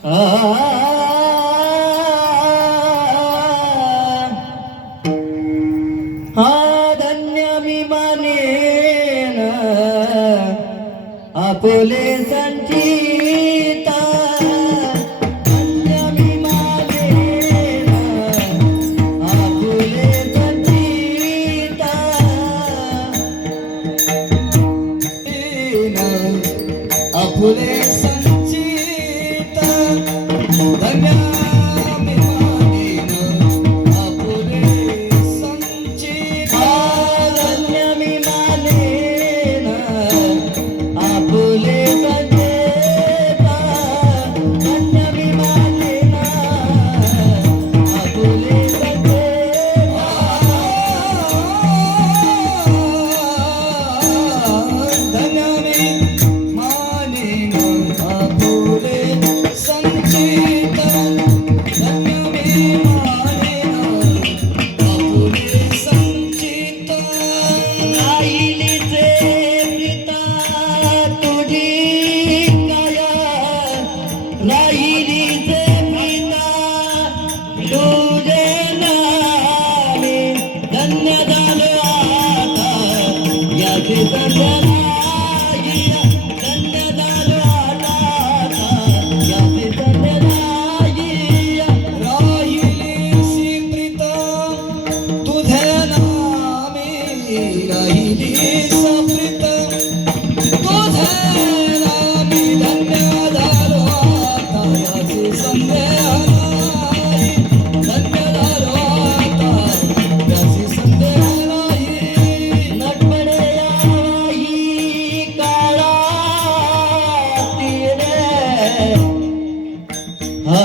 हा धन्य मी मानेन आपुले संचिता, धन्य मी मानेन आपुले संचिता, आपुले संचिता, धन्य मी मानेन आपुले संचिता, धन्य मी मानेन आपुले संचिता, धन्य मी मानेन आपुले संचिता, धन्य मी मानेन आपुले संचिता, धन्य मी मानेन आपुले संचिता. राहिलीचे प्रीता तुझी काया, राहिलीचे प्रीता तुझे नामे, धन्य झालो आता याचे संतनाई, धन्य झालो आता याचे संतनाई. राहिलीसी प्रीता तुझे नामे, राहिलीस प्रीता तुझे नामे, धन्य झालो आता याचे संदेह, धन्य झालो आता याचे संदेह नाही. नटमणे यावाही काळातील रे, हा